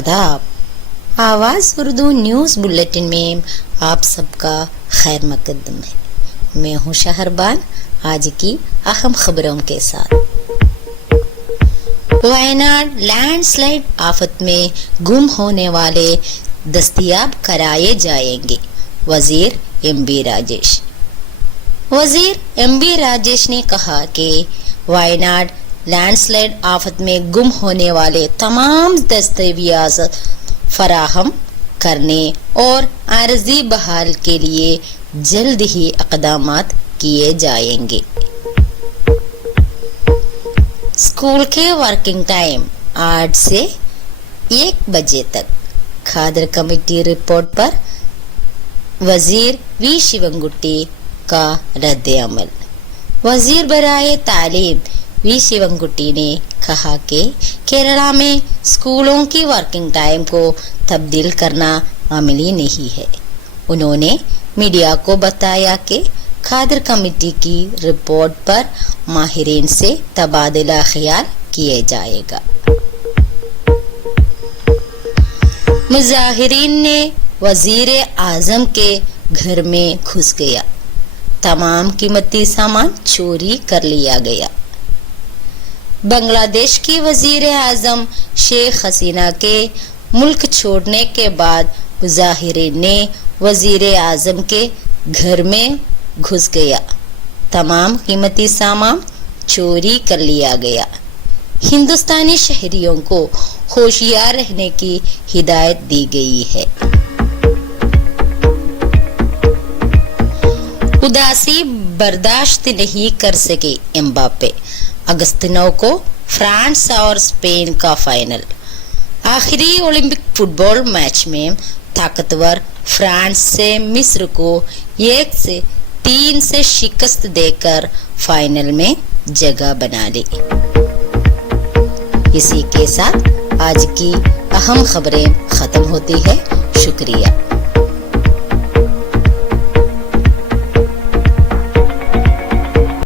आदाब। आवाज़ Urdu news bulletin में आप सबका खैर मकदम है। मैं हूँ शहरबान, आज की अहम खबरों के साथ। वायनाड लैंडस्लाइड आफत में गुम होने वाले दस्तयाब कराए जाएंगे, वजीर एमबी राजेश। वजीर एमबी राजेश ने कहा कि वायनाड लैंडस्लाइड आफत में गुम होने वाले तमाम दस्तावेज़ फराहम करने और आरजी बहाल के लिए जल्द ही इक़दामात किए जाएंगे। स्कूल के वर्किंग टाइम 8 से 1 बजे तक। खादर कमेटी रिपोर्ट पर वजीर वी शिवंगुट्टी का रद्द-ए-अमल। वजीर बराए तालीम वी शिवंगुट्टी ने कहा कि केरला में स्कूलों की वर्किंग टाइम को तब्दील करना मामूली नहीं है। उन्होंने मीडिया को बताया कि खादर कमेटी की रिपोर्ट पर माहिरीन से तबादला ख्याल किया जाएगा। मुजाहिरीन ने वजीर आजम के घर में घुस गया, तमाम कीमती सामान चोरी कर लिया गया। बांग्लादेश की वजीर आजम शेख हसीना के मुल्क छोड़ने के बाद मुजाहिरीन ने वजीर आजम के घर में घुस गया, तमाम कीमती सामान चोरी कर लिया गया। हिंदुस्तानी शहरियों को होशियार रहने की हिदायत दी गई है। उदासी बर्दाश्त नहीं कर सके एम्बापे। अगस्त 9 को फ्रांस और स्पेन का फाइनल। आखिरी ओलंपिक फुटबॉल मैच में ताकतवर फ्रांस से मिस्र को 1-3 से शिकस्त देकर फाइनल में जगह बना ली। इसी के साथ आज की अहम खबरें खत्म होती है। शुक्रिया।